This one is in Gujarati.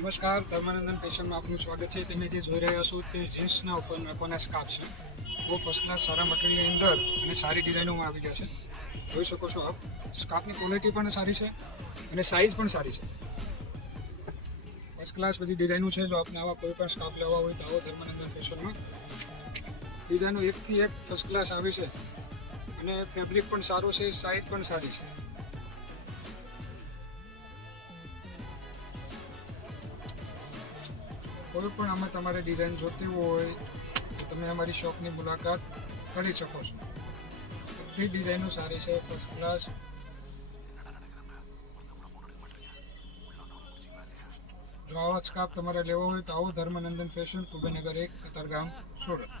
નમસ્કાર, ધર્માનંદન ફેશનમાં આપનું સ્વાગત છે. તમે જે જોઈ રહ્યા છો તે જીન્સના ઉપર નાખવાના સ્કાર્ફ છે. બહુ ફર્સ્ટ ક્લાસ સારા મટીરિયલની અંદર અને સારી ડિઝાઇનોમાં આવી ગયા છે. જોઈ શકો છો આપ, સ્કાર્ફની ક્વોલિટી પણ સારી છે અને સાઇઝ પણ સારી છે. ફર્સ્ટ ક્લાસ બધી ડિઝાઇનો છે. જો આપને આવા કોઈ પણ સ્કાર્ફ લેવા હોય તો આવો ધર્માનંદન ફેશનમાં. ડિઝાઇનો એકથી એક ફર્સ્ટ ક્લાસ આવી છે અને ફેબ્રિક પણ સારું છે, સાઇઝ પણ સારી છે. કોઈ પણ આમાં તમારે ડિઝાઇન જોતી હોય તો તમે અમારી શોપની મુલાકાત કરી શકો છો. બધી ડિઝાઇનો સારી છે, ફર્સ્ટ ક્લાસ. જો આવા સ્કાર્ફ તમારે લેવો હોય તો આવો ધર્માનંદન ફેશન, કુબેરનગર 1, કતારગામ, સુરત.